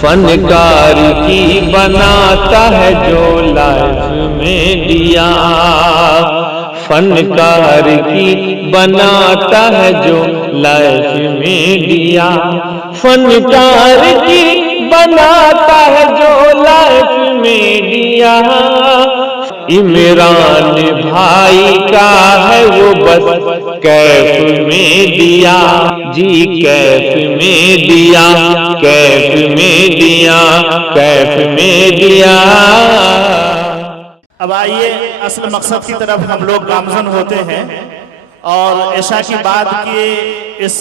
फनकार की बनाता है जो लाइफ में दिया, फनकार की बनाता है जो लाइफ में दिया, फनकार की बनाता है जो लाइफ में दिया। इमरान भाई का है वो बस कैफ में दिया जी, कैफ में दिया, कैफ में दिया, कैफ में दिया। अब आइए असल मकसद की तरफ हम लोग गामजन होते हैं और ऐशा की बात की इस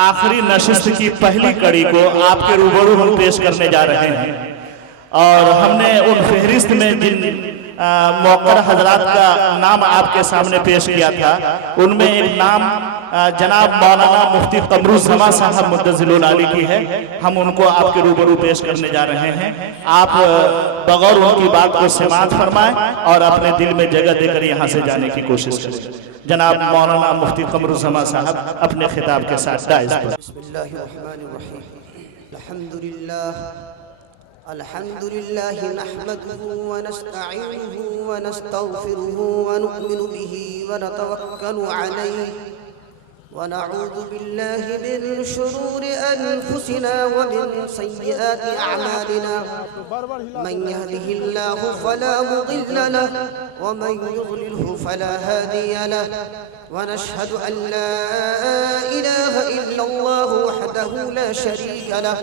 आखिरी नशिस्त की पहली कड़ी को आपके रूबरू हम पेश करने जा रहे हैं। और हमने उन फहरिस्त में जिन मौकर हजरात का नाम आपके सामने पेश किया था, उनमें एक नाम जनाब मौलाना मुफ्ती कमरुज़्ज़मा साहब मुद्दज़िलुल आली की है। हम उनको आपके रूबरू पेश करने जा रहे हैं। आप बगैर उनकी बात को समाअत फरमाएं और अपने दिल में जगह देकर यहाँ से जाने की कोशिश करें। जनाब मौलाना मुफ्ती कमरुज़्ज़मा साहब अपने खिताब के साथ दाइज़ पर। अल्हम्दुलिल्लाह नहमदुहु व नस्तईनुहु व नस्तगफिरुहु व नु'मिनु बिही व नतवक्कलु अलैहि व नऊज़ु बिल्लाहि मिन शुरूरि अनफुसिना व मिन सय्यिआति अअमालिना। मन यहदिहिल्लाहु फला मुदिल्ल लहु व मन युद्लिल्हु फला हादिय लहु व नशहदु अन ला इलाहा इल्लल्लाहु वहदहु ला शरीका लहु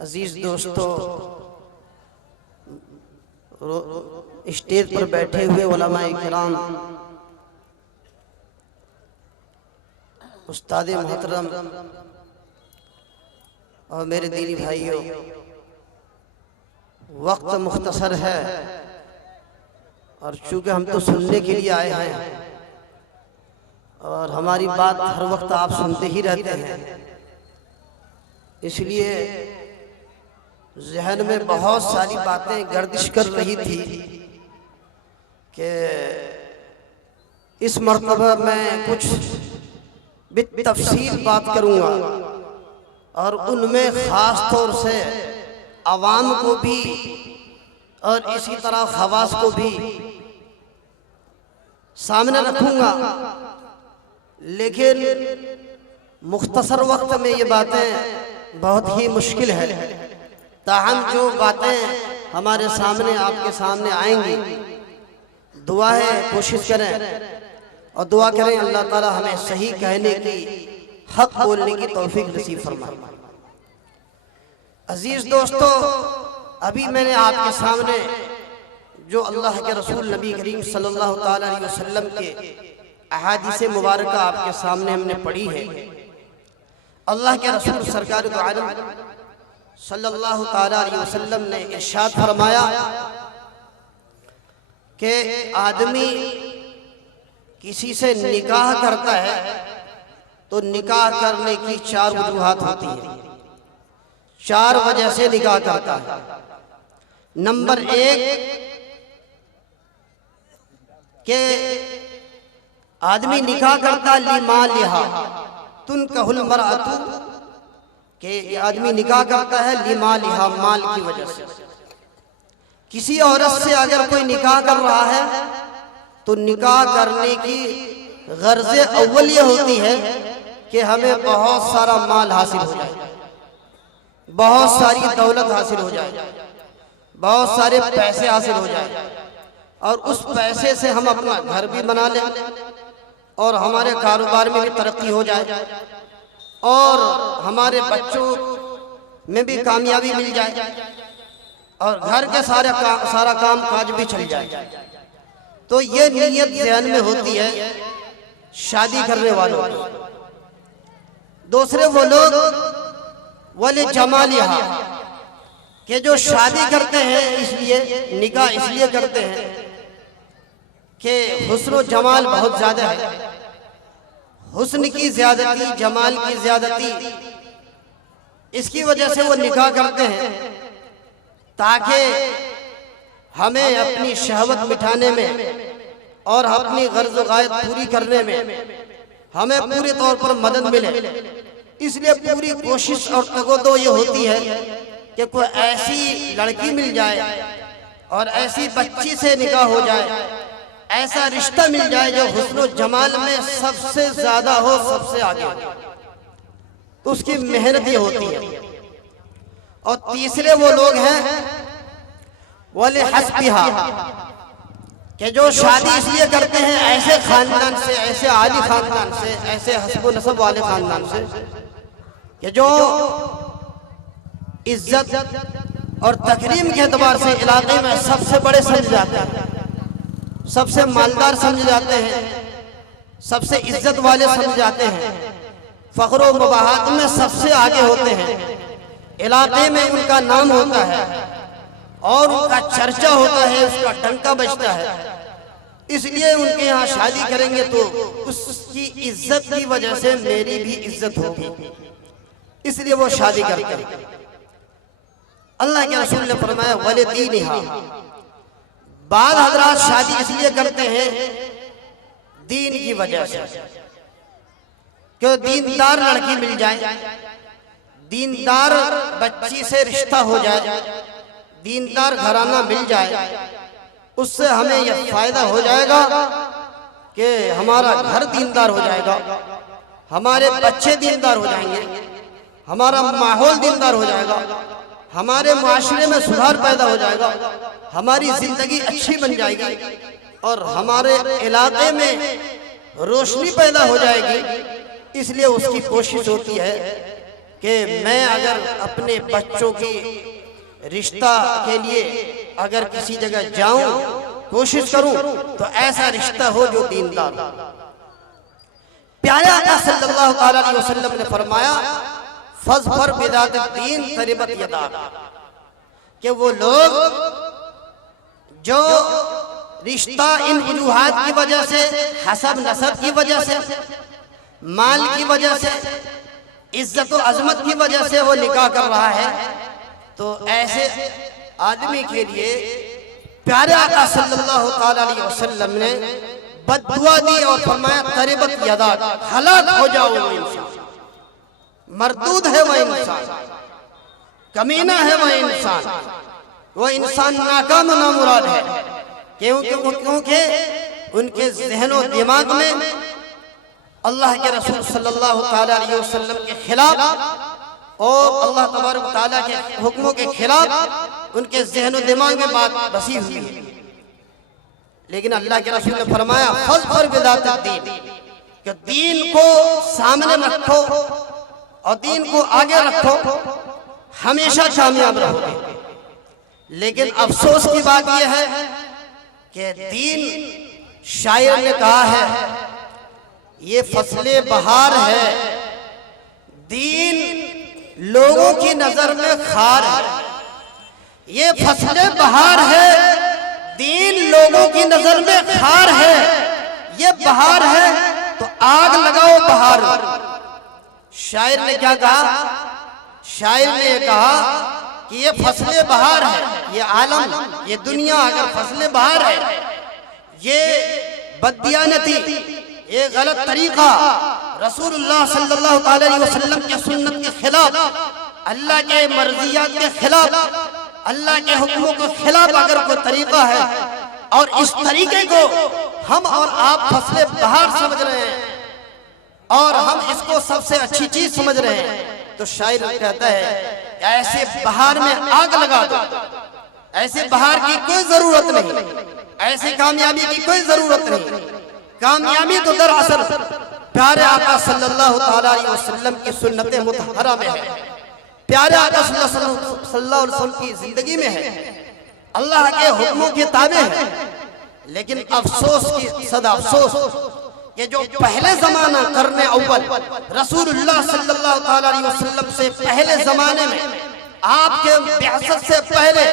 अजीज दोस्तों, स्टेज पर बैठे हुए उलमाए किराम, उस्ताद मोहतरम और मेरे दीनी भाइयों, वक्त मुख्तसर है और चूँकि हम तो सुनने के लिए आए हैं और हमारी बात हर वक्त आप सुनते ही रहते हैं, इसलिए जहन में बहुत सारी बातें गर्दिश कर रही थी कि इस मर्तबा मैं कुछ बितफसील बात करूंगा और उनमें ख़ास तौर से अवाम को भी और इसी तरह खवास को भी सामने रखूंगा। लेकिन मुख्तसर वक्त में ये बातें बहुत ही मुश्किल है, ताहम जो बातें हमारे सामने आपके सामने आएंगी, दुआ है कोशिश करें और दुआ करें अल्लाह ताला हमें सही कहने की, हक बोलने की तौफीक नसीब फरमाए। अजीज दोस्तों, अभी मैंने आपके सामने जो अल्लाह के रसूल नबी करीम सल्लल्लाहु ताला अलैहि वसल्लम के अहादीस मुबारक आपके सामने हमने पढ़ी है। अल्लाह के रसूल सरकार दो आलम सल्लल्लाहु ताला अलैहि वसल्लम ने इरशाद फरमाया कि आदमी किसी से निकाह करता है तो निकाह करने की 4 वजूहात होती हैं, 4 वजह से निकाह करता है। नंबर 1 के आदमी निकाह करता लिमालिहा तुनकहुल मरअतु, कि ये आदमी निकाह करता है लिमालिहा, माल की वजह से। किसी औरत से अगर कोई निकाह कर रहा है तो निकाह करने की गर्ज़े अव्वल ये होती है कि हमें बहुत सारा माल हासिल हो जाए, बहुत सारी दौलत हासिल हो जाए, बहुत सारे पैसे हासिल हो जाए और उस पैसे से हम अपना घर भी बना लें और हमारे कारोबार में भी तरक्की हो जाए और हमारे बच्चों में भी कामयाबी मिल जाए और घर के सारा काम काज भी चल जाए। तो ये नीयत ज़हन में होती है शादी करने वालों। दूसरे वो लोग वले जमालिहा, कि जो शादी करते हैं इसलिए निकाह इसलिए करते हैं कि हुस्न जमाल बहुत ज्यादा है, हुस्न की ज्यादती, जमाल की ज्यादती, इसकी वजह से वो निकाह करते हैं ताकि हमें अपनी शहवत मिटाने में और अपनी गर्ज गायत पूरी करने में हमें पूरे तौर पर मदद मिले। इसलिए पूरी कोशिश और तगोदो ये होती है कि कोई ऐसी लड़की मिल जाए और ऐसी बच्ची से निकाह हो जाए, ऐसा रिश्ता मिल जाए जो हुस्न जमाल में सबसे ज्यादा हो, सबसे आगे हो, तो उसकी मेहनत ये होती है। और तीसरे वो लोग हैं वाले हस्बिहा, कि जो शादी इसलिए करते हैं ऐसे खानदान से, ऐसे आली खानदान से, ऐसे हस्ब नसब वाले खानदान से कि जो इज्जत और तकरीम के एतबार से इलाके में सबसे बड़े समझ जाते हैं, सबसे मालदार समझ जाते हैं, सबसे इज्जत वाले समझ जाते हैं, फख्र व मुबाहात में सबसे आगे होते हैं, इलाके में उनका नाम होता है और उनका चर्चा होता है, उसका डंका बजता है। इसलिए उनके यहाँ शादी करेंगे तो उसकी इज्जत की वजह से मेरी भी इज्जत होगी, इसलिए वो शादी करते हैं। अल्लाह के रसूल ने फरमाया वले दीनिहा, बाद हजरात शादी इसलिए करते हैं दीन की वजह से, क्यों दीनदार लड़की मिल जाए, दीनदार बच्ची से रिश्ता हो जाए, दीनदार घराना मिल जाए, उससे हमें यह फायदा हो जाएगा कि हमारा घर दीनदार हो जाएगा, हमारे बच्चे दीनदार हो जाएंगे, हमारा माहौल दीनदार हो जाएगा, हमारे माशरे में सुधार पैदा हो जाएगा, हमारी जिंदगी अच्छी बन जाएगी और हमारे इलाके में रोशनी पैदा हो जाएगी। इसलिए उसकी कोशिश होती है कि मैं अगर अपने बच्चों की रिश्ता के लिए अगर किसी जगह जाऊं, कोशिश करूं तो ऐसा रिश्ता हो जो दीनदार। प्यारे आका सल्लल्लाहु अलैहि वसल्लम ने फरमाया फज़फर बिदात दीन तरिबत यदा, कि वो लोग जो रिश्ता इन वजूहात की वजह से, हसब नसब की वजह से, माल की वजह से, इज्जत और अजमत की वजह से वो निकाह कर रहा है, तो ऐसे आदमी के लिए प्यारे आका सल्लल्लाहु अलैहि वसल्लम ने बद्दुआ दी और फरमाया तरिबत यदा, हलाक हो जाओ वो इंसान, मरदूद है वह इंसान, कमीना है वह इंसान, वह इंसान नाकाम नामुराद है, क्योंकि उनके ज़हनो दिमाग में अल्लाह के रसूल सल्लल्लाहु अलैहि वसल्लम के खिलाफ और अल्लाह तबारक व तआला के हुक्मों के खिलाफ उनके ज़हनो दिमाग में बात बसी हुई है। लेकिन अल्लाह के रसूल ने फरमाया फज़फर बिदात दीन, कि दीन को सामने रखो और दीन को आगे रखो, हमेशा कामयाब रहोगे। लेकिन अफसोस की बात यह है कि दीन, शायर ने कहा है ये फसले बहार है, दीन लोगों की नजर में खार है। ये फसले बहार है, दीन लोगों की नजर में खार है, ये बहार है तो आग लगाओ बहार। शायर ने क्या कहा? शायर ने कहा कि ये फसले बहार है, ये आलम, ये दुनिया अगर फसले बहार है, ये बददियानती, ये गलत तरीका, रसूलुल्लाह सल्लल्लाहु अलैहि वसल्लम के सुन्नत के खिलाफ, अल्लाह के मर्जियात के खिलाफ, अल्लाह के हुक्मों के खिलाफ अगर कोई तरीका है और इस तरीके को हम और आप फसले बहार समझ रहे हैं और हम इसको सबसे अच्छी चीज समझ रहे हैं, तो शायर कहता है ऐसे बहार में आग लगा दो, ऐसे बहार की कोई जरूरत नहीं, ऐसी कामयाबी की कोई जरूरत नहीं। कामयाबी तो दरअसल प्यारे आका सल्लल्लाहु अलैहि वसल्लम की सुन्नत मुतहरा में है, प्यारे आका सल्लल्लाहु अलैहि वसल्लम की जिंदगी में है, अल्लाह के हुक्मों के ताबे है। लेकिन अफसोस की सदा अफसोस कि जो पहले जमाना करने अव्वल रसूलुल्लाह सल्लल्लाहु अलैहि वसल्लम से पहले जमाने में आपके बिअसत से पहले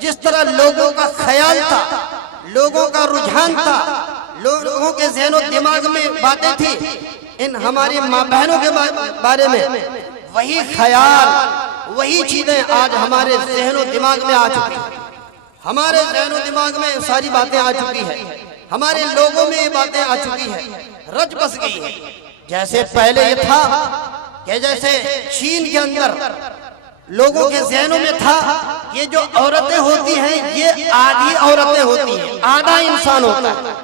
जिस तरह लोगों का ख्याल था, लोगों का रुझान था, लोगों के ज़हनो दिमाग में बातें थी इन हमारी माँ बहनों के बारे में, वही ख्याल, वही चीजें आज हमारे ज़हनो दिमाग में आ चुकी है। हमारे ज़हनो दिमाग में सारी बातें आ चुकी है, हमारे लोगों में ये बातें आ चुकी है, रच बस गई है। जैसे पहले ये था कि जैसे चीन के अंदर लोगों के ज़हनों में था ये जो औरतें होती हैं ये आधी औरतें होती हैं, आधा इंसान होता है,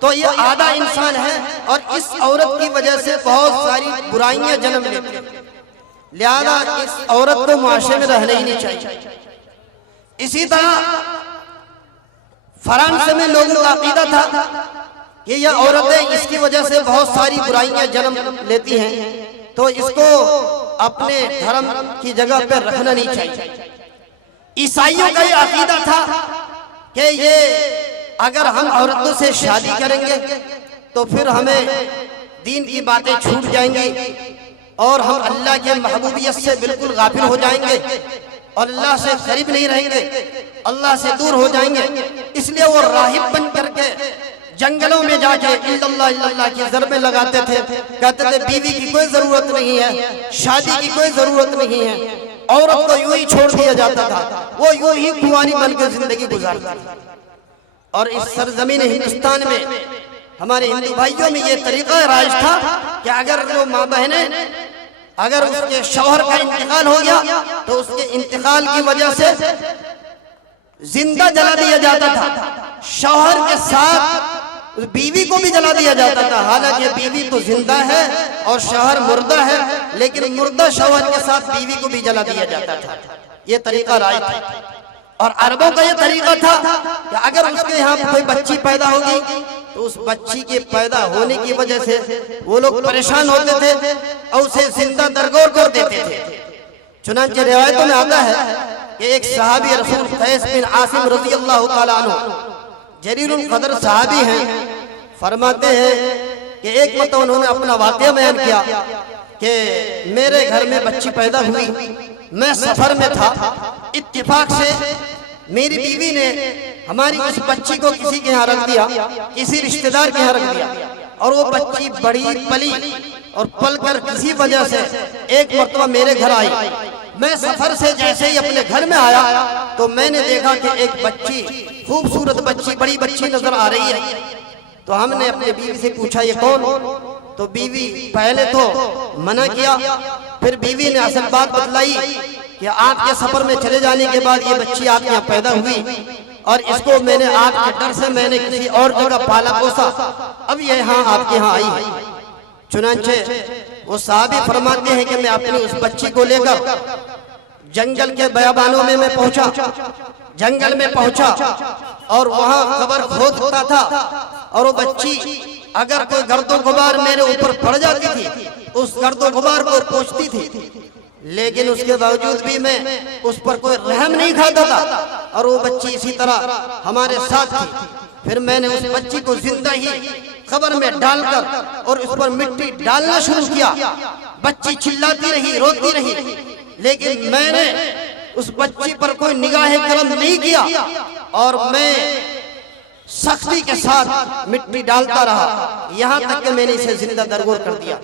तो ये आधा इंसान है और इस औरत की वजह से बहुत सारी बुराइयां जन्म लेती हैं। लिहाजा इस औरत को मुआशरे में रहना ही नहीं चाहिए। इसी तरह फ्रांस में लोगों का अकीदा था कि यह औरतें इसकी वजह से बहुत सारी बुराइयां जन्म लेती हैं, तो इसको अपने धर्म की जगह पर रखना नहीं चाहिए। ईसाइयों का यह अकीदा था कि ये अगर हम औरतों से शादी करेंगे तो फिर हमें दीन की बातें छूट जाएंगी और हम अल्लाह के महबूबियत से बिल्कुल गाफिल हो जाएंगे और अल्लाह से करीब नहीं रहेंगे, अल्लाह से दूर हो जाएंगे। इसलिए वो राहिब बन करके जंगलों में जाके इल्लल्लाह इल्लल्लाह की ज़रबें लगाते थे, कहते थे बीवी की कोई जरूरत नहीं है, शादी की कोई जरूरत नहीं है, औरत को यूं ही छोड़ दिया जाता था, वो यूं ही कुंवारी बनकर जिंदगी गुजारती थी। और इस सरजमीन हिंदुस्तान में हमारे हिंदू भाइयों में ये तरीका राज था कि अगर जो माँ बहनें अगर उसके शौहर का इंतकाल हो गया तो उसके इंतकाल की वजह से जिंदा जला दिया जाता था, शौहर के साथ बीवी को भी जला दिया जाता था। हालांकि बीवी तो जिंदा है और शौहर मुर्दा है, लेकिन मुर्दा शौहर के साथ बीवी को भी जला दिया जाता था। ये तरीका राज था। और अरबों का ये तरीका था कि अगर उसके यहाँ कोई बच्ची पैदा होगी तो उस बच्ची के पैदा होने की वजह से वो लोग परेशान होते थे और उसे जिंदा दरगोर कर देते थे। चुनांचे रिवायतों में आता है कि एक सहाबी रसूल कैस बिन आसिम रज़ी अल्लाह तआला अन्हु जरीरुल कदर सहाबी हैं, फरमाते हैं कि एक मरतबा उन्होंने अपना वाक़या बयान किया कि मेरे घर में बच्ची पैदा हुई, मैं सफर में था, इत्तेफाक से मेरी बीवी ने हमारी उस बच्ची को किसी के यहाँ रख दिया, किसी रिश्तेदार के यहाँ रख दिया और वो बच्ची बड़ी पली और पलकर किसी वजह से एक मरतबा मेरे घर आई। मैं सफर से जैसे ही अपने घर में आया तो मैंने देखा कि एक बच्ची, खूबसूरत बच्ची, बड़ी बच्ची नजर आ रही है। तो हमने अपने बीवी से पूछा ये कौन? तो बीवी पहले तो मना किया, फिर बीवी ने असल बात बतलाई कि आपके सफर में चले जाने के बाद ये बच्ची आपके यहाँ पैदा हुई और इसको मैंने आपके डर से मैंने किसी और जगह पाला पोसा, अब ये यहाँ आपके यहाँ आई है। चुनांचे वो साहबी फरमाते हैं कि मैं अपनी उस बच्ची को लेकर जंगल के बयाबानों में मैं पहुंचा, जंगल में पहुंचा और वहां कब्र खोदता था और वो बच्ची अगर कोई गर्दो गुबार मेरे ऊपर पड़ जाती थी उस गर्दो गुबार को पोंछती थी, लेकिन उसके बावजूद भी मैं उस पर कोई रहम नहीं खाता था और वो बच्ची इसी तरह हमारे साथ थी। फिर मैंने उस बच्ची को जिंदा ही कब्र में डालकर और उस पर मिट्टी डालना शुरू किया। बच्ची चिल्लाती रही, रोती रही, लेकिन मैंने उस बच्ची पर कोई निगाह करम नहीं किया और मैं सख्ती के साथ मिट्टी डालता रहा, यहाँ तक कि मैंने इसे जिंदा दरगोर कर दिया।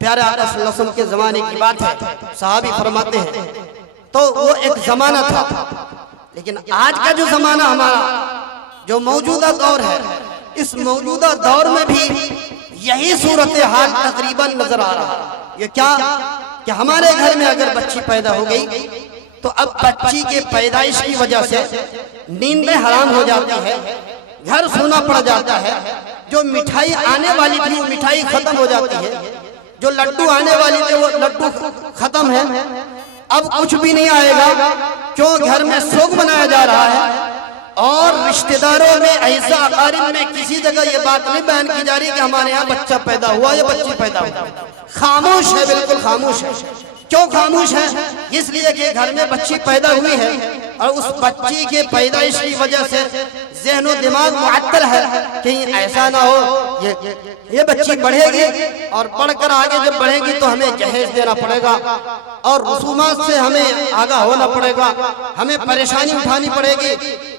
प्यारे आका सल्लल्लाहु अलैहि वसल्लम के जमाने की बात है, सहाबी फरमाते हैं तो वो एक जमाना था, लेकिन आज का जो जमाना हमारा जो मौजूदा दौर है, इस मौजूदा दौर में भी यही सूरत हाल तकरीबन नजर आ रहा है। ये क्या कि हमारे घर में अगर बच्ची पैदा हो गई तो अब बच्ची के पैदाइश की वजह से नींदें हराम हो जाती है, घर सोना पड़ जाता है, जो मिठाई आने वाली थी वो मिठाई खत्म हो जाती है, जो लड्डू आने वाली थे वो लड्डू खत्म है, अब कुछ भी नहीं आएगा। क्यों? घर में शोक मनाया जा रहा है और रिश्तेदारों में ऐसा अकारिब में किसी जगह ये बात नहीं बयान की जा रही कि हमारे यहाँ बच्चा पैदा हुआ या बच्ची पैदा हुआ। खामोश है, बिल्कुल खामोश है। क्यों खामोश है? इसलिए कि घर में बच्ची पैदा हुई है और उस बच्ची के पैदाइश की वजह से ज़हनो दिमाग मुअत्तल है, कहीं ऐसा ना हो ये बच्ची बढ़ेगी और बढ़कर आगे जब बढ़ेगी तो हमें जहेज देना पड़ेगा और रसूमात से हमें आगाह होना पड़ेगा, हमें परेशानी उठानी पड़ेगी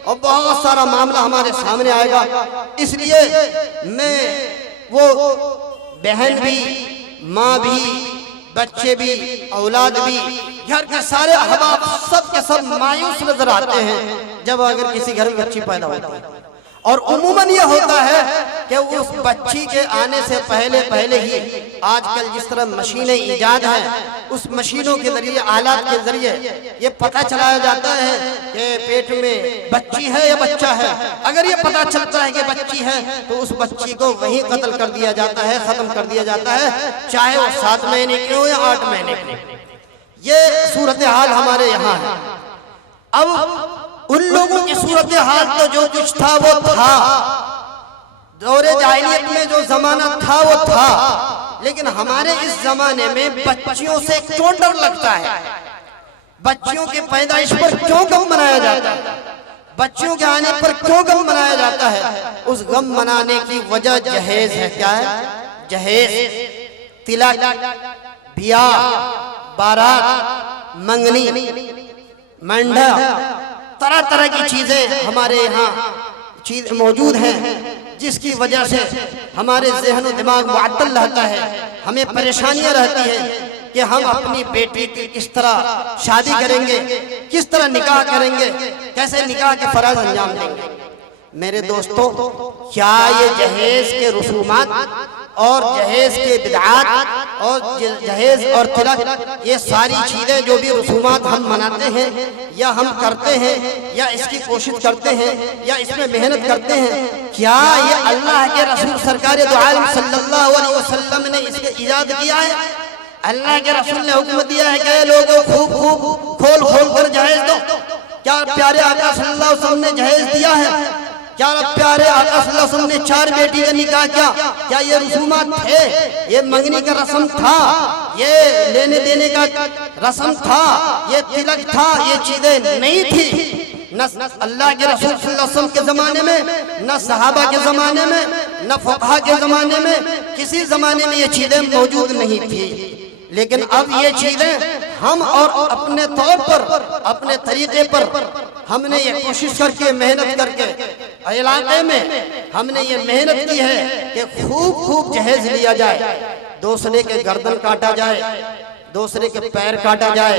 और बहुत सारा मामला हमारे सामने आएगा। इसलिए मैं वो बहन भी, माँ भी, बच्चे भी, औलाद भी, घर के सारे अहबाब सब के सब मायूस नजर आते हैं जब अगर किसी घर में बच्ची पैदा होती है। और उमूमन ये होता है कि उस बच्ची के आने से पहले ही आजकल जिस तरह मशीनें ईजाद हैं, उस मशीनों के जरिए, आलात के जरिए ये पता चलाया जाता है कि पेट में बच्ची है या बच्चा है। अगर ये पता चलता है कि बच्ची है तो उस बच्ची को वहीं कत्ल कर दिया जाता है, खत्म कर दिया जाता है, चाहे वो 7 महीने की हो या 8 महीने की। ये सूरत हाल हमारे यहाँ है। अब उन लोगों की सूरत हाल तो जो कुछ था वो था, दौरे जाहिलियत में जो जमाना था वो था, लेकिन हमारे इस जमाने में बच्चियों से क्यों डर लगता है? बच्चियों के पैदाइश पर क्यों गम मनाया जाता है? बच्चियों के आने पर क्यों गम मनाया जाता है? उस गम मनाने की वजह जहेज है। क्या है? जहेज, तिलक, ब्याह, बारात, मंगनी, मंडा, तरह तरह की चीजें हमारे यहाँ चीज मौजूद हैं, जिसकी वजह से हमारे ज़हन दिमाग मुअत्तल रहता है, हमें परेशानियां रहती हैं कि हम अपनी बेटी की किस तरह शादी करेंगे, किस तरह निकाह करेंगे, कैसे निकाह के फराज अंजाम देंगे। मेरे दोस्तों, क्या ये जहेज के रसूमात और जहेज के बिदआत और जहेज और तिलक, ये सारी चीजें जो भी रसूमात हम मनाते हैं या हम करते हैं या इसकी कोशिश करते हैं या इसमें मेहनत करते हैं, क्या ये अल्लाह के रसूल सरकार दो आलम सल्लल्लाहु अलैहि वसल्लम ने इसके इजाद किया है? अल्लाह के रसूल ने हुक्म दिया है कि लोगों खूब खूब खोल खोल कर जहेज दो। क्या प्यारे आका सल्लल्लाहु अलैहि वसल्लम ने जहेज दिया है? क्या प्यारे आका सल्लल्लाहु अलैहि वसल्लम ने 4 बेटी का निकाह किया? क्या ये रसूमात थे? ये मंगनी का रस्म था, ये लेने देने का रस्म था, ये तिलक था, ये चीजें नहीं थी। न अल्लाह के रसूल सल्लल्लाहु अलैहि वसल्लम के जमाने में, न सहाबा के जमाने में, न फुक़हा के जमाने में, किसी जमाने में ये चीजें मौजूद नहीं थी। लेकिन अब ये चीजें हम और अपने तौर पर, अपने तरीके पर हमने ये कोशिश करके, मेहनत करके इलाके में हमने ये मेहनत की है कि खूब खूब जहेज लिया जाए, दूसरे के गर्दन काटा जाए, दूसरे के पैर काटा जाए,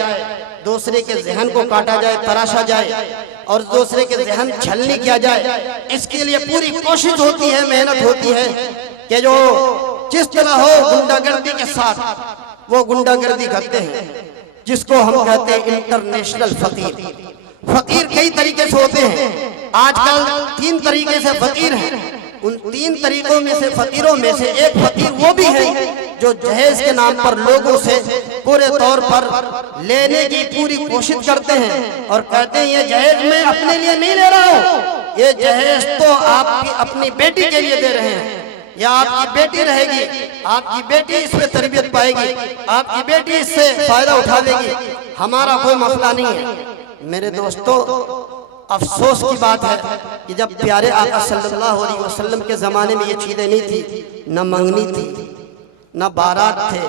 दूसरे के जहन को काटा जाए, तराशा जाए और दूसरे के जहन छलनी किया जाए। इसके लिए पूरी कोशिश होती है, मेहनत होती है कि जो जिस तरह हो गुंडागर्दी के साथ वो गुंडागर्दी करते हैं, जिसको हम कहते हैं इंटरनेशनल फकीर। फकीर कई तरीके से होते हैं, आजकल 3 तरीके से फकीर हैं। उन 3 तरीकों में से फकीरों में से एक फकीर वो भी है जो जहेज के नाम पर लोगों से पूरे तौर पर लेने की पूरी कोशिश करते हैं और कहते हैं ये जहेज मैं अपने लिए नहीं ले रहा हूँ, ये जहेज तो आपकी अपनी बेटी के लिए दे रहे हैं, या आपकी बेटी रहेगी, आपकी बेटी इसमें तरबियत पाएगी, आपकी बेटी इससे फायदा उठाएगी, हमारा कोई मसला नहीं है। मेरे दोस्तों, अफसोस की बात है कि जब प्यारे आका सल्लल्लाहु अलैहि वसल्लम के ज़माने में ये चीज़ें नहीं थी, न मंगनी थी, न बारात थे,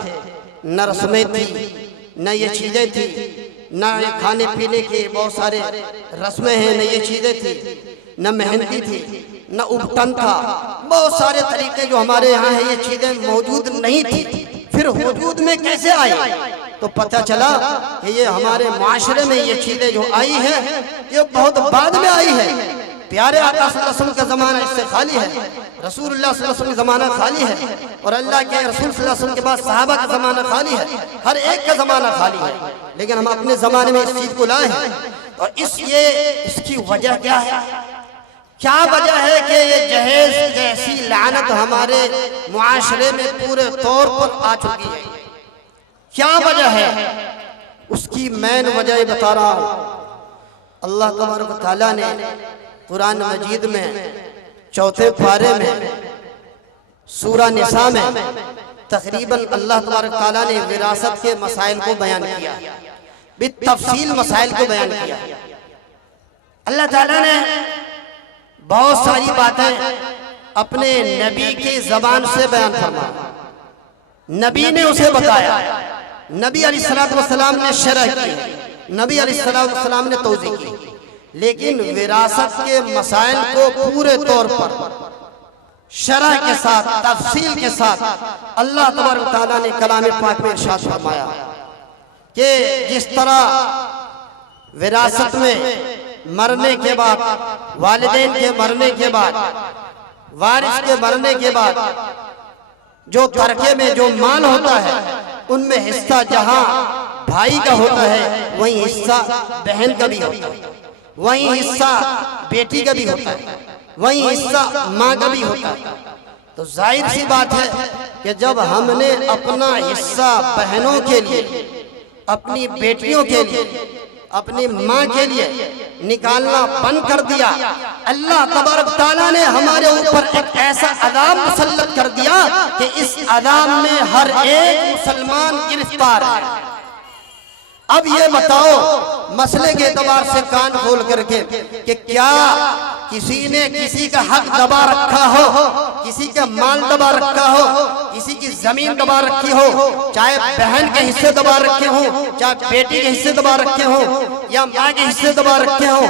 न रस्में थी, न ये चीज़ें थी, न ये खाने पीने के बहुत सारे रस्में हैं, न ये चीज़ें थी, न मेहंदी थी, न उपटन था, बहुत सारे तरीके जो हमारे यहाँ हैं ये चीज़ें मौजूद नहीं थी। फिर वजूद में कैसे आई? तो पता चला कि ये हमारे माशरे में ये चीजें जो आई है ये बहुत बाद में आई है। प्यारे आका सल्लल्लाहु अलैहि वसल्लम का जमाना इससे खाली है, रसूलुल्लाह सल्लल्लाहु अलैहि वसल्लम का जमाना खाली है और अल्लाह के रसूल सल्लल्लाहु अलैहि वसल्लम के बाद सहाबा का जमाना खाली है, हर एक का जमाना खाली है। लेकिन हम अपने जमाने में इस चीज को लाए हैं और इसकी वजह क्या है? क्या वजह है कि ये जहेज जैसी लानत हमारे मुआशरे में पूरे तौर पर आ चुकी है? क्या वजह है? उसकी मैन वजह बता रहा हूं। अल्लाह तबारक व तआला ने कुरान मजीद में 4 पारे में सूरा निसा में तकरीबन अल्लाह तबारक व तआला ने विरासत के मसाइल को बयान किया, बितफसील मसाइल को बयान किया। अल्लाह ताला ने बहुत सारी बातें अपने नबी की जबान से बयान फरमाया, नबी ने उसे बताया, नबी अलैहिस्सलातु वस्सलाम ने शरह की, नबी अलैहिस्सलातु वस्सलाम ने तौज़ीह की। लेकिन विरासत के मसाइल को पूरे तौर पर शरह के साथ, तफसील के साथ अल्लाह तबारक व तआला ने कलाम पाक में इरशाद फरमाया कि जिस तरह विरासत में मरने के बाद, वालिदैन के मरने के बाद, वारिस के मरने के बाद जो तरके में जो माल होता है उनमें हिस्सा जहां भाई का होता है वहीं हिस्सा बहन का भी होता है, वहीं हिस्सा बेटी का भी होता है, वहीं हिस्सा माँ का भी होता है। तो जाहिर सी बात है कि जब हमने अपना हिस्सा बहनों के लिए, अपनी बेटियों के लिए, अपनी माँ के लिए निकालना बंद कर दिया, अल्लाह तबारक ताला ने हमारे ऊपर एक ऐसा अज़ाब मुसल्लत कर दिया कि इस अज़ाब में हर एक मुसलमान गिरफ्तार है। अब ये बताओ मसले के एतबार से कान खोल करके कि क्या किसी ने किसी का हक दबा रखा हो, किसी का माल दबा रखा हो, किसी की जमीन दबा रखी हो, चाहे बहन के हिस्से दबा रखे हो, चाहे बेटी के हिस्से दबा रखे हो, या माँ के हिस्से दबा रखे हो,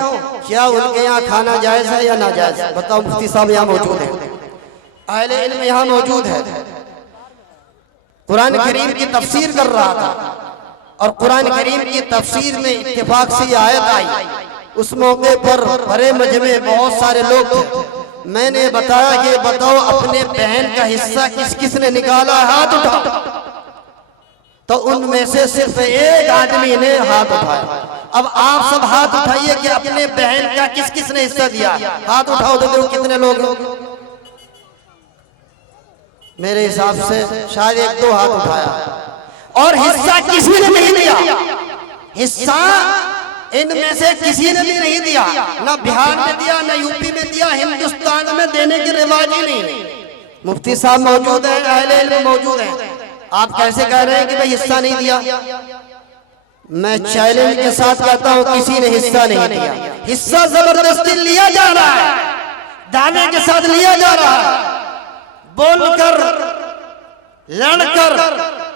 क्या उनके यहाँ खाना जायज है या नाजायज? बताओ, मुफ्ती साहब यहाँ मौजूद है, अहले इल्म यहाँ मौजूद है। कुरान करीम की तफसीर कर रहा था और कुरान करीम की तफसीर में इत्तेफाक से आयत आई। उस मौके पर बड़े मजमे बहुत सारे लोग थे। मैंने बताया कि बताओ अपने बहन का हिस्सा किस किस ने निकाला, हाथ उठा। तो उनमें से सिर्फ एक आदमी ने हाथ उठाया। अब आप सब हाथ उठाइए कि अपने बहन का किस किस ने हिस्सा दिया। हाथ उठाओ तो देखो कितने लोग। मेरे हिसाब से शायद एक दो हाथ उठाया। और हिस्सा किसी ने नहीं दिया, हिस्सा इनमें से किसी ने भी नहीं दिया, ना बिहार में दिया, ना यूपी में दिया, हिंदुस्तान में देने की रिवाज ही नहीं। मुफ्ती साहब मौजूद है, अहले इल्म मौजूद है, आप कैसे कह रहे हैं कि भाई हिस्सा नहीं दिया? मैं चैलेंज के साथ कहता हूं किसी ने हिस्सा नहीं दिया। हिस्सा जबरदस्ती लिया जा रहा है, दावे के साथ लिया जा रहा है, बोलकर लड़कर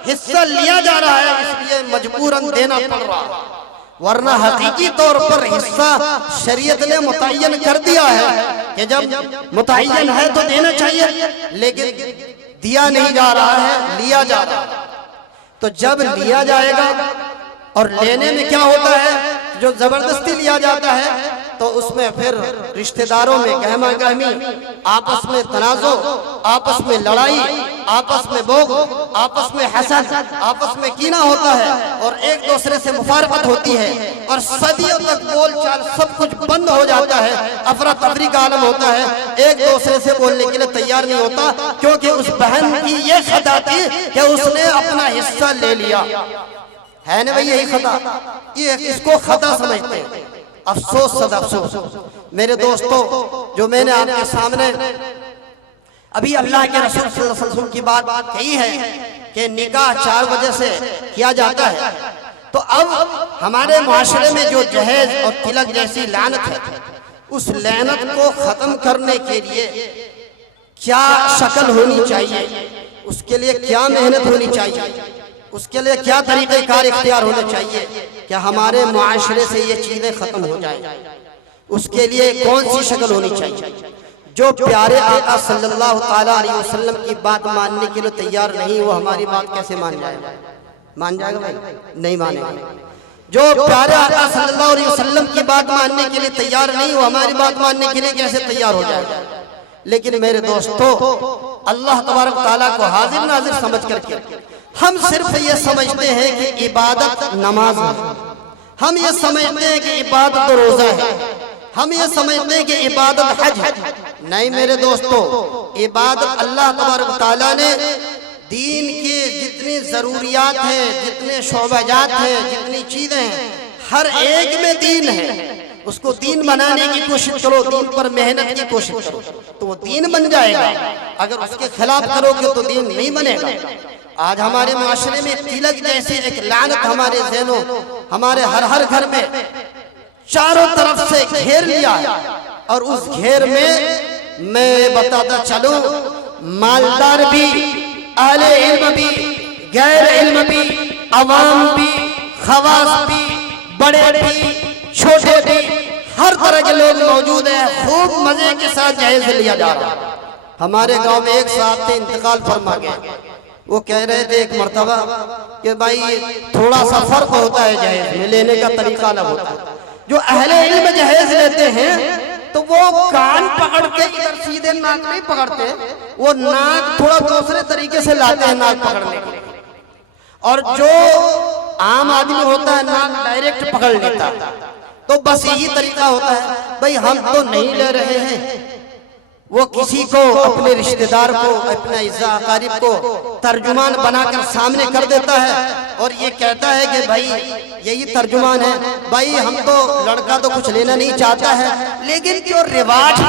हिस्सा लिया जा रहा है, इसलिए मजबूरन देना पड़ रहा है। वरना हकीकी तौर पर हिस्सा शरीयत ने मुतय्यन कर दिया है कि जब मुतय्यन है तो देना चाहिए, लेकिन दिया नहीं जा रहा है, लिया जा रहा है। तो जब लिया जाएगा, और लेने में क्या होता है, जो जबरदस्ती लिया जाता है तो उसमें फिर रिश्तेदारों में गहमा गहमी, आपस में तनाज़ो, आपस में लड़ाई, आपस में बोग, आपस में हसद, आपस में कीना होता है और एक दूसरे से मुफारकत होती है और सदियों तक बोलचाल सब कुछ बंद हो जाता है। अफरा तफरी का आलम होता है, एक दूसरे से बोलने के लिए तैयार नहीं होता, क्योंकि उस बहन की ये खता थी कि उसने अपना हिस्सा ले लिया है ना भाई, यही खता, ये इसको खता समझते हैं। अफसोस सद अफसोस मेरे दोस्तों, जो मैंने आपके सामने अभी अल्लाह के रसूल सल्लल्लाहु अलैहि वसल्लम की बात कही है कि निकाह 4 वजह से किया जाता है, तो अब हमारे माशरे में जो जहेज और तिलक जैसी लानत है, उस लानत को खत्म करने के लिए क्या शक्ल होनी चाहिए, उसके लिए क्या मेहनत होनी चाहिए, उसके लिए क्या तरीक़ेकार इख्तियार होने चाहिए कि हमारे मुआशरे से ये चीज़ें ख़त्म हो जाए, उसके लिए कौन सी शक्ल होनी चाहिए। जो प्यारे आका सल्लल्लाहु ताला अलैहि वसल्लम की बात मानने के लिए तैयार नहीं, वो हमारी बात कैसे मान जाएगा? मान जाएगा भाई? नहीं मानेगा। जो प्यारे आका सल्लल्लाहु अलैहि वसल्लम की बात मानने के लिए तैयार नहीं, वो हमारी बात मानने के लिए कैसे तैयार हो जाएगा? लेकिन मेरे दोस्तों, अल्लाह तबारक ताला को हाजिर नाजिर समझ करके हम सिर्फ ये समझते हैं कि इबादत नमाज है, हम ये समझते हैं कि इबादत रोजा है, हम ये समझते हैं कि इबादत हज है। नहीं मेरे दोस्तों, इबादत अल्लाह तबारक ताला ने दीन के जितनी जरूरियात हैं, जितने शोबाजात हैं, जितनी चीजें हैं, हर एक में दीन है। उसको दीन बनाने की कोशिश करो, दीन पर मेहनत की कोशिश करो तो वो दीन बन जाएगा। अगर उसके खिलाफ करोगे तो दीन नहीं बनेगा। आज हमारे माशरे में तिलक जैसी एक लानत हमारे ज़हनों, हमारे हर घर में चारों तरफ से घेर लिया है। और उस घेर में मैं बताता चलूं, मालदार भी, अहले इल्म भी, गैर इल्म भी, अवाम भी, खवास भी, बड़े भी, छोटे भी, हर तरह के लोग मौजूद हैं। खूब मजे के साथ जहेज लिया जा रहा है। हमारे गांव में एक साहब थे, इंतकाल फरमा गए। वो कह रहे थे एक मर्तबा कि भाई थोड़ा सा फर्क होता है जहेज में, लेने का तरीका अलग होता है। जो अहले इल्म जहेज लेते हैं तो वो कान पकड़ के इधर सीधे नाक नहीं पकड़ते, वो नाक थोड़ा दूसरे तरीके से लाते हैं नाक पकड़ने के लिए। और जो आम आदमी होता है नाक डायरेक्ट पकड़ लेता है। तो बस यही तरीका होता है। भाई हम तो नहीं ले रहे हैं, वो किसी को, अपने रिश्तेदार को, अपने इज़्ज़ा अकारिब को तर्जुमान बनाकर सामने कर देता है और ये कहता है कि भाई यही तर्जुमान है। भाई हम तो, लड़का तो कुछ लेना नहीं चाहता है, लेकिन जो रिवाज,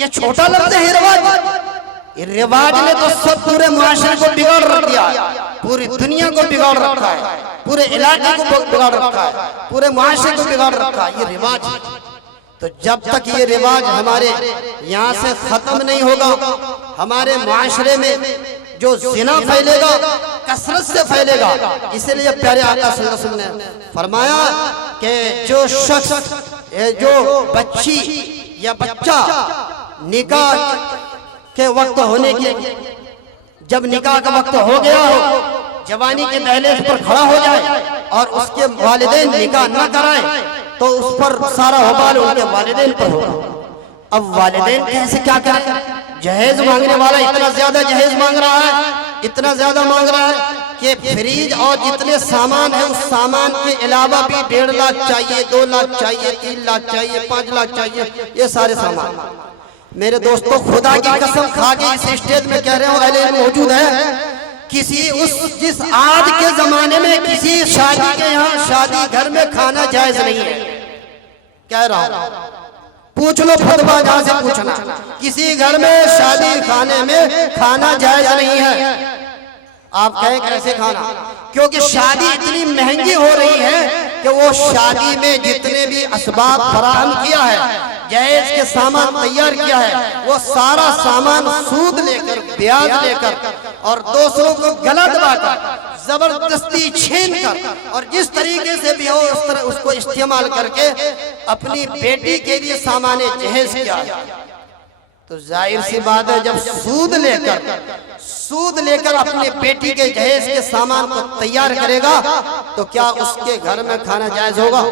ये छोटा लगता है रिवाज, ये रिवाज ने तो सब पूरे मुआशरे को बिगाड़ रख दिया, पूरी दुनिया को बिगाड़ रखा है, पूरे इलाके को बिगाड़ रखा है, पूरे मुआशरे को बिगाड़ रखा है। ये रिवाज, तो जब तक ये रिवाज हमारे यहाँ से खत्म नहीं होगा, हमारे मुआशरे में जो ज़िना फैलेगा, कसरत से फैलेगा। इसलिए प्यारे आका सल्लल्लाहु अलैहि वसल्लम ने फरमाया कि जो शख्स, जो बच्ची या बच्चा निकाह के वक्त होने के, जब निकाह का वक्त हो गया हो, जवानी के दहलीज पर खड़ा हो जाए और उसके वालिदैन निकाह न कराएं, तो उस पर सारा वबाल उनके वालिदैन पर होगा। अब वालिदैन कैसे क्या करें? जहेज मांगने वाला इतना ज्यादा जहेज मांग रहा है, इतना ज्यादा मांग रहा है कि फ्रिज और जितने सामान है, उस सामान के अलावा भी 1.5 लाख चाहिए, 2 लाख चाहिए, 3 लाख चाहिए, 5 लाख चाहिए, ये सारे सामान। मेरे दोस्तों, खुदा की कसम खा के इस स्टेज में कह रहे हो, अहले इल्म मौजूद है, किसी जिस आज के जमाने में किसी शादी के यहाँ, शादी घर में खाना जायज नहीं है, कह रहा हूं, पूछ लो फतवा जहां से पूछना, किसी घर में शादी खाने में खाना जायज नहीं है। आप कहें कैसे खाना? क्योंकि शादी इतनी महंगी हो रही है कि वो शादी में जितने भी असबाब फराहम किया है, जहेज के सामान तैयार किया है, वो सारा सामान सूद लेकर, ब्याज लेकर और दूसरों को गला दबाकर, जबरदस्ती छीन कर और जिस तरीके से भी हो उस तरह उसको इस्तेमाल करके अपनी बेटी के लिए सामान जहेज किया। तो जाहिर सी बात है, जब सूद लेकर अपने बेटी के जहेज के सामान को तैयार करेगा तो क्या उसके घर में खाना जायज होगा?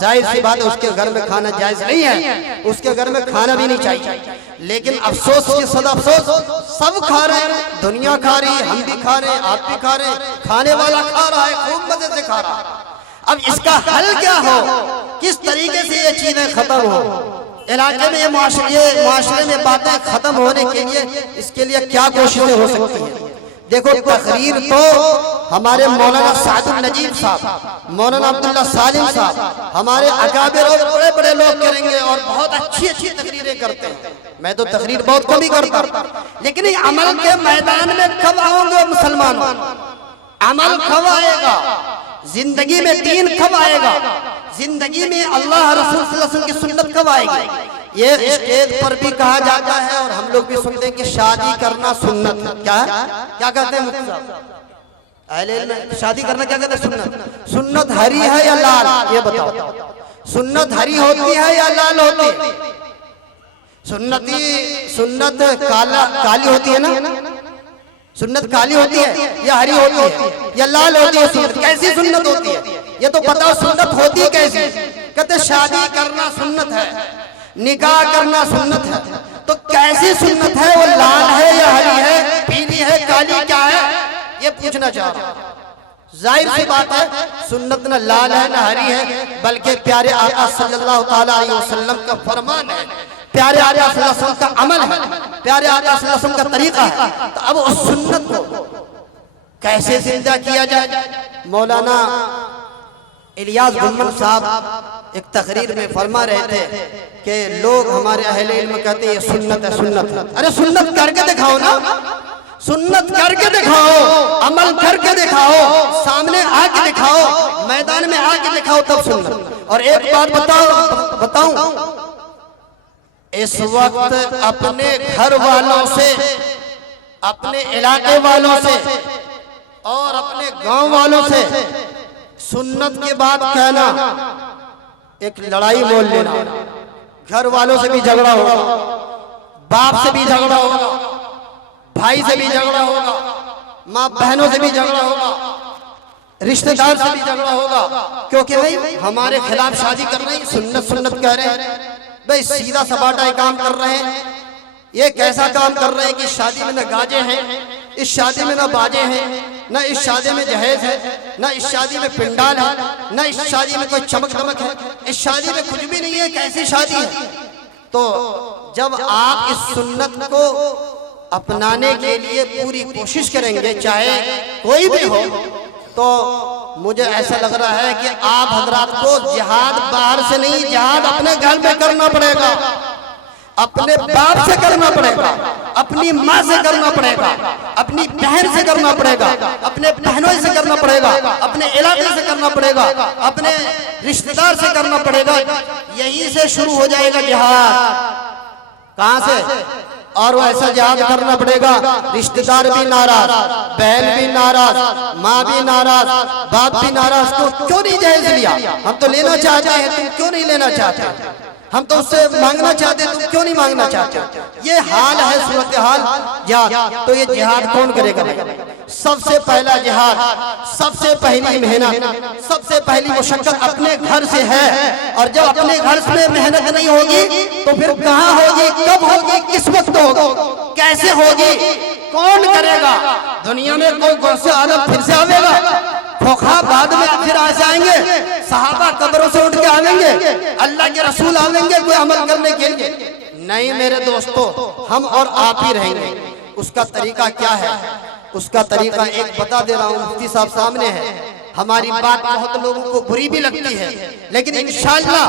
जाहिर सी बात है, उसके घर में खाना जायज नहीं है, उसके घर में खाना भी नहीं चाहिए। लेकिन अफसोस के सदा अफसोस, सब खा रहे हैं, दुनिया खा रही है, हम भी खा रहे हैं, आप भी खा रहे हैं, खाने वाला खा रहा है, खूब मजे से खा रहा है। अब इसका हल क्या हो? किस तरीके से ये चीजें खत्म हो? इलाके में ये मुआशरे में बातें खत्म होने के लिए, इसके लिए क्या कोशिशें हो सकती हैं? देखो, तकरीर तो हमारे मौलाना सादुल नजीब साहब, मौलाना अब्दुल्ला सालिम साहब, हमारे अकाबिर और बड़े बड़े लोग करेंगे और बहुत अच्छी अच्छी तकरीरें करते हैं। मैं तो तकरीर बहुत कम ही करता, लेकिन ये अमल के मैदान में कब आओगे मुसलमान? अमल कब आएगा? जिंदगी में दीन कब आएगा? जिंदगी में अल्लाह रसूल सल्लल्लाहु अलैहि वसल्लम की सुन्नत कब आएगी? ये स्टेज पर भी कहा जाता है और हम लोग भी सुनते हैं कि शादी करना सुन्नत है। क्या कहते हैं मुफ्ती साहब? अहले इल्म शादी करना क्या कहते हैं? सुन्नत। सुन्नत हरी है या लाल? ये बताओ, सुन्नत हरी होती है या लाल होती है? सुन्नत काली होती है ना? सुन्नत काली होती है या हरी होती है या लाल होती है? सुन्नत कैसी सुन्नत होती है? ये तो बताओ, सुन्नत होती कैसी? कहते शादी करना सुन्नत है, निकाह करना सुन्नत है। तो कैसी सुन्नत है? वो लाल है या हरी है, पीली है, काली क्या है? ये पूछना चाह रहा हूं। जाहिर सी बात है, सुन्नत न लाल है न हरी है, बल्कि प्यारे आका सल्लल्लाहु ताला अलैहि वसल्लम का फरमान है, प्यारे आका सल्लल्लाहु अलैहि वसल्लम का अमल है, प्यारे आका सल्लल्लाहु अलैहि वसल्लम का तरीका है। तो अब उस सुन्नत को कैसे जिंदा किया जाए? मौलाना इलियास गुम्मन साहब एक तकरीर में फरमा रहे थे कि लोग, हमारे अहले इल्म कहते हैं ये सुन्नत है, सुन्नत है। अरे सुन्नत करके दिखाओ ना, सुन्नत करके दिखाओ, अमल करके दिखाओ, सामने आके दिखाओ, मैदान में आके दिखाओ, तब सुन्नत। और एक बात बताऊं, इस वक्त अपने घर वालों से, अपने इलाके वालों से और अपने गांव वालों से सुन्नत की बात कहना एक लड़ाई मोल लेना। घर वालों से भी झगड़ा होगा, बाप से भी झगड़ा होगा, भाई से भी झगड़ा होगा, माँ बहनों से भी झगड़ा होगा, रिश्तेदार से भी झगड़ा होगा, क्योंकि भाई हमारे खिलाफ शादी कर रहे हैं, सुन्नत सुन्नत कह रहे हैं। भाई सीधा सपाटा काम कर रहे हैं। ये कैसा काम कर रहे हैं कि शादी में न गाजे हैं, इस शादी में न बाजे हैं, न इस शादी में जहेज है, न इस शादी में पिंडाल है, न इस शादी में कोई चमक दमक है, इस शादी में कुछ भी नहीं है। कैसी शादी है? तो जब आप इस सुन्नत को अपनाने के लिए पूरी कोशिश करेंगे, चाहे कोई भी हो, तो मुझे ऐसा लग रहा है कि आप हजरात को जिहाद बाहर से नहीं, जिहाद अपने घर में करना पड़ेगा, अपने बाप से करना पड़ेगा, अपनी माँ से करना पड़ेगा, अपनी बहन से करना पड़ेगा, अपने बहनों से करना पड़ेगा, अपने इलाके से करना पड़ेगा, अपने रिश्तेदार से करना पड़ेगा। यहीं से शुरू हो जाएगा जिहाद। कहाँ से? और वो ऐसा जिहाद करना पड़ेगा, रिश्तेदार भी नाराज, बहन भी नाराज, माँ भी नाराज, बाप भी नाराज। तो क्यों नहीं जहेज लिया? हम तो लेना चाहते हैं, तुम क्यों नहीं लेना चाहते? हम तो उससे मांगना चाहते, तुम क्यों नहीं मांगना चाहते? ये हाल है, सूरत हाल जिहाद। तो ये जिहाद कौन करेगा? सबसे पहला जिहाद, सबसे पहली मेहनत, सबसे पहली मुशक्कत अपने घर से है। और जब अपने घर से मेहनत नहीं होगी तो फिर कहाँ होगी, कब होगी, किस वक्त होगी, कैसे होगी, कौन करेगा? दुनिया में कोई गौसे आलम फिर से आवेगा? खोखा बाद में फिर आ जाएंगे, सहाबा कब्रों से उठ के आवेंगे, अल्लाह के रसूल आवेंगे कोई अमल करने के लिए? नहीं मेरे दोस्तों, हम और आप ही रहेंगे। उसका तरीका क्या है? उसका तरीका एक बता दे रहा हूँ, मुफ्ती साहब सामने है। हमारी बात बहुत लोगों को बुरी भी लगती है, लेकिन इंशाअल्लाह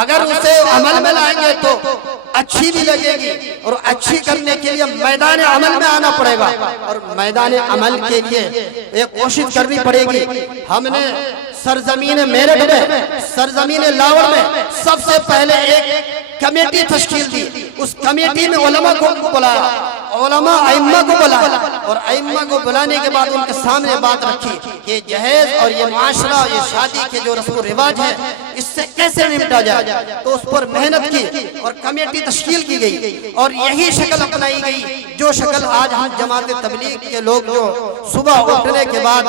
अगर उसे अमल में लाएंगे तो अच्छी भी लगेगी। और अच्छी करने के लिए मैदान अमल में आना पड़ेगा, और मैदान अमल के लिए एक कोशिश करनी पड़ेगी। हमने सरजमीन मेरठ में, सरजमीन लाहौर में सबसे पहले एक कमेटी तश्कील दी। उस कमेटी में उलमा को बुलाया, उलमा अइम्मा को बुलाया, और अइम्मा को बुलाने के बाद उनके सामने बात रखी कि जहेज और ये माशरा, ये शादी के जो रस्म रिवाज है, इससे कैसे निपटा जाए। तो उस पर मेहनत की और कमेटी तश्कील की गई, और यही शक्ल अपनाई गई जो शक्ल आज हम जमात तबलीग के लोग जो सुबह उठने के बाद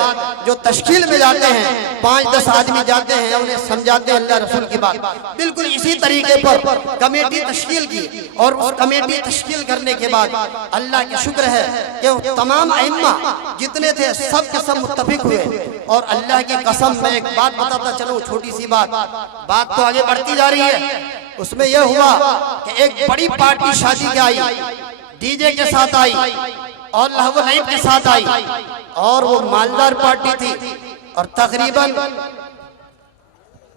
जो तश्कील में जाते हैं, 5-10 आदमी जाते हैं, उन्हें समझाते हैं अल्लाह रसूल की बात। बिल्कुल इसी तरीके पर कमेटी तश्कील की, और उस कमेटी तश्कील करने के बाद अल्लाह की शुक्र है कि तमाम अइम्मा जितने थे सब के सब मुत्तफिक हुए। और अल्लाह की कसम मैं एक बात बताता चलूं, छोटी सी बात तो आगे बढ़ती जा रही है। उसमें यह हुआ कि एक बड़ी पार्टी शादी के आई, डीजे के साथ आई और लहव लईब के साथ आई, और वो मालदार पार्टी थी, और तकरीबन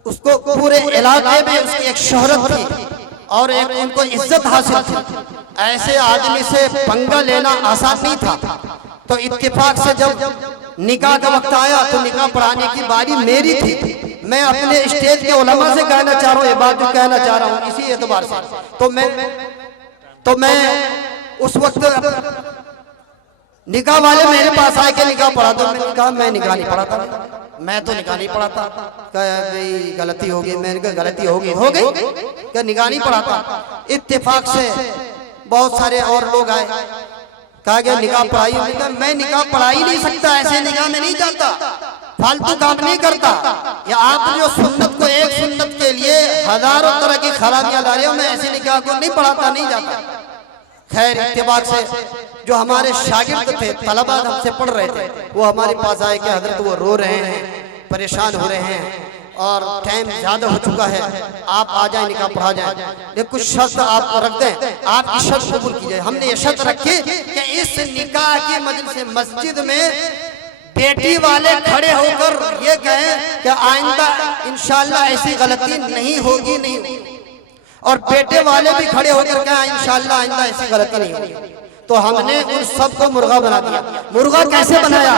उसको पूरे इलाके में उसकी एक शोहरत थी और एक उनको इज्जत हासिल थी। ऐसे आदमी से पंगा लेना आसान नहीं था। तो इत्तेफाक से जब निकाह का वक्त आया तो निकाह पढ़ाने की बारी मेरी थी। मैं अपने स्टेज के उलमा से कहना चाह रहा हूँ, ये बात जो कहना चाह रहा हूँ इसी एतबार से, तो मैं उस वक्त निकाह वाले मेरे पास आए के निकाह पढ़ा दो। मैंने कहा मैं निकाह नहीं पढ़ाता, मैं तो निकाह नहीं पढ़ाता। भाई गलती हो गई। मैंने कहा गलती हो गई क्या निकाह नहीं पढ़ाता? इत्तेफाक से बहुत सारे और लोग आए, कहा गया निकाह पढ़ाई। मैं निकाह पढ़ा ही नहीं सकता, ऐसे निकाह में नहीं जाता, फालतू काम नहीं करता। या आप जो सुन्नत को एक सुन्नत के लिए हजारों तरह की खराबियां ला रहे हो, मैं ऐसे निकाह को नहीं पढ़ाता, नहीं जाता। खैर इत्तेफाक से जो हमारे शागिर्द थे, तलबा हमसे पढ़ रहे थे, वो हमारे पास आए कि हजरत वो रो रहे हैं, परेशान हो रहे हैं और टाइम ज्यादा हो चुका है, आप आ जाए निकाह पढ़ा जाए। लेकिन कुछ शर्त आपको रख दें, आपकी शर्त कबूल की जाए। हमने ये शर्त रखी कि इस निकाह की मजलिस मस्जिद में बेटी वाले खड़े होकर ये कहें कि आइंदा इंशाअल्लाह ऐसी गलती नहीं होगी, नहीं, और बेटे वाले भी खड़े होकर कहें इंशाअल्लाह आइंदा ऐसी गलती नहीं होगी। तो हमने उन सबको मुर्गा बना दिया। मुर्गा कैसे बनाया?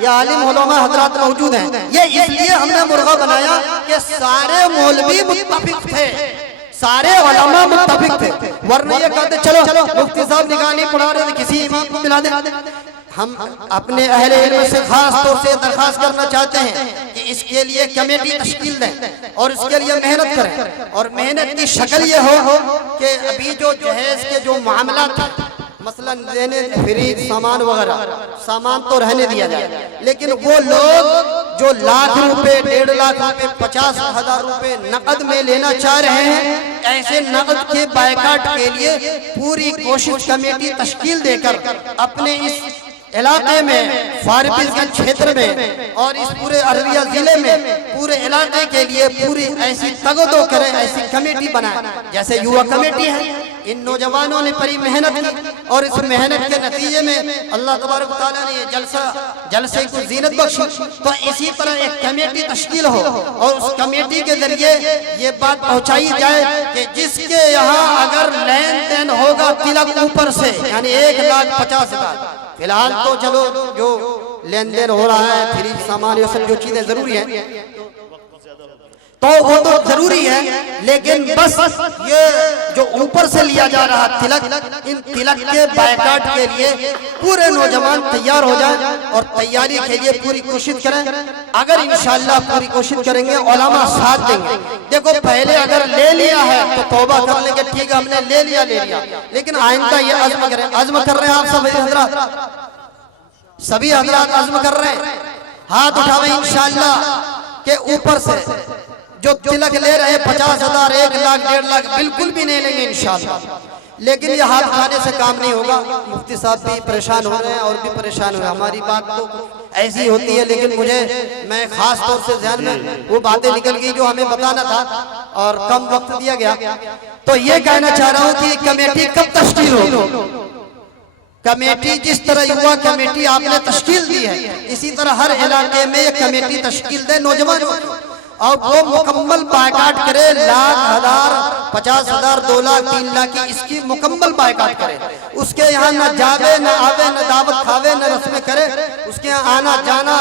ये आलिम उलमा हजरात मौजूद हैं। ये इसलिए हमने मुर्गा बनाया कि सारे मौलवी मुत्तफिक थे, सारे उलमा मुत्तफिक थे, वरना ये कहते चलो मुफ्ती साहब निकाह नहीं पढ़ा रहे थे, किसी इमाम को मिला दे। हम अपने अहले इल्म से खास तौर से दरखास्त करना चाहते हैं कि इसके लिए कमेटी तश्कील दें और इसके लिए मेहनत करें। और मेहनत की शक्ल ये हो कि अभी जो जहेज के जो मामला था, मसलन लेने फ्रिज सामान वगैरह, सामान तो रहने दिया जाए, लेकिन वो लोग जो लाख रुपए 1.5 लाख रुपए 50,000 रुपए नकद में लेना चाह रहे हैं, ऐसे नकद के बायकाट के लिए पूरी कोशिश कमेटी तश्कील देकर अपने इस इलाके में, फारबिसगंज क्षेत्र में और इस पूरे अररिया जिले में पूरे इलाके के लिए पूरी ऐसी तगदो करें, ऐसी कमेटी बनाए जैसे युवा कमेटी है। इन नौजवानों ने बड़ी मेहनत की और इस मेहनत के नतीजे में अल्लाह तबारक व तआला ने ये जलसे को जीनत बख्शी। तो इसी तरह एक कमेटी तश्कील हो और उस कमेटी के जरिए ये बात पहुंचाई जाए कि जिसके यहाँ अगर लेन देन होगा तिलक ऊपर से, यानी 1,50,000, फिलहाल तो चलो जो लेन देन हो रहा है फ्रिज सामान ये सब जो चीजें जरूरी है तो वो तो जरूरी है, लेकिन बस ये जो ऊपर से लिया जा रहा तिलक, इन तिलक के बायकाट के लिए पूरे नौजवान तैयार हो जाए और तैयारी के लिए पूरी कोशिश करें। अगर इंशाअल्लाह पूरी कोशिश करेंगे, उलमा साथ देंगे। देखो पहले अगर ले लिया है तो तौबा कर लेंगे, ठीक है हमने ले लिया, लेकिन आइंदा ये अज़्म करें। अज़्म कर रहे हैं आप सभी हज़रात अज़्म कर रहे हैं, हाथ उठावे इंशाअल्लाह के ऊपर से जो तिलक ले रहे 50,000, 1 लाख, 1.5 लाख बिल्कुल भी नहीं लेंगे इंशाअल्लाह। लेकिन ये हाथ उठाने से काम नहीं होगा। मुफ्ती साहब भी परेशान हो रहे हैं और भी परेशान हो रहे हैं। हमारी बात तो ऐसी होती है, लेकिन मैं खास तौर से ध्यान में वो बातें निकल गई जो हमें बताना था और कम वक्त दिया गया। तो ये कहना चाह रहा हूँ कि कमेटी कब तश्कील हो। कमेटी जिस तरह युवा कमेटी आपने तश्कील दी है, इसी तरह हर इलाके में कमेटी तश्कील दे नौजवानों और वो मुकम्मल बायकाट करे। 1,00,000, 50,000, 2 लाख, 3 लाख की इसकी मुकम्मल बायकाट करे। उसके यहाँ न जावे न आवे, न दावत खावे, न रस्में करे, उसके यहाँ आना जाना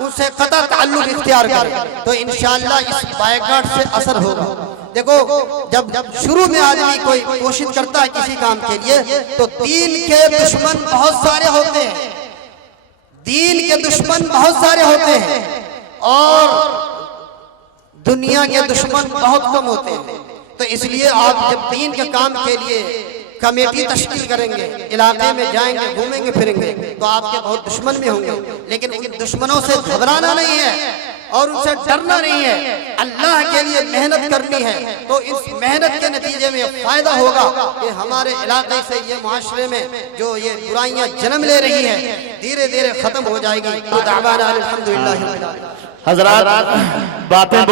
उनसे कता ताल्लुक इख्तियार करे। तो इंशाअल्लाह इस बायकाट से असर होगा। देखो जब शुरू में आदमी कोई कोशिश करता है किसी काम के लिए तो दीन के दुश्मन बहुत सारे होते हैं, दीन के दुश्मन बहुत सारे होते हैं और दुनिया के दुश्मन बहुत कम होते हैं। तो इसलिए आप जब दीन के काम के लिए कमेटी तश्कील करेंगे, इलाके में जाएंगे, घूमेंगे फिरेंगे, तो आपके बहुत दुश्मन भी होंगे, लेकिन उन दुश्मनों से घबराना नहीं है और उनसे डरना नहीं है। अल्लाह के लिए मेहनत करनी है। तो इस मेहनत के नतीजे में फायदा होगा कि हमारे इलाके से ये मुआशरे में जो ये बुराइयां जन्म ले रही हैं धीरे धीरे खत्म हो जाएगी। तो दावाना अल्हम्दुलिल्लाह। हजरात बातें बहुत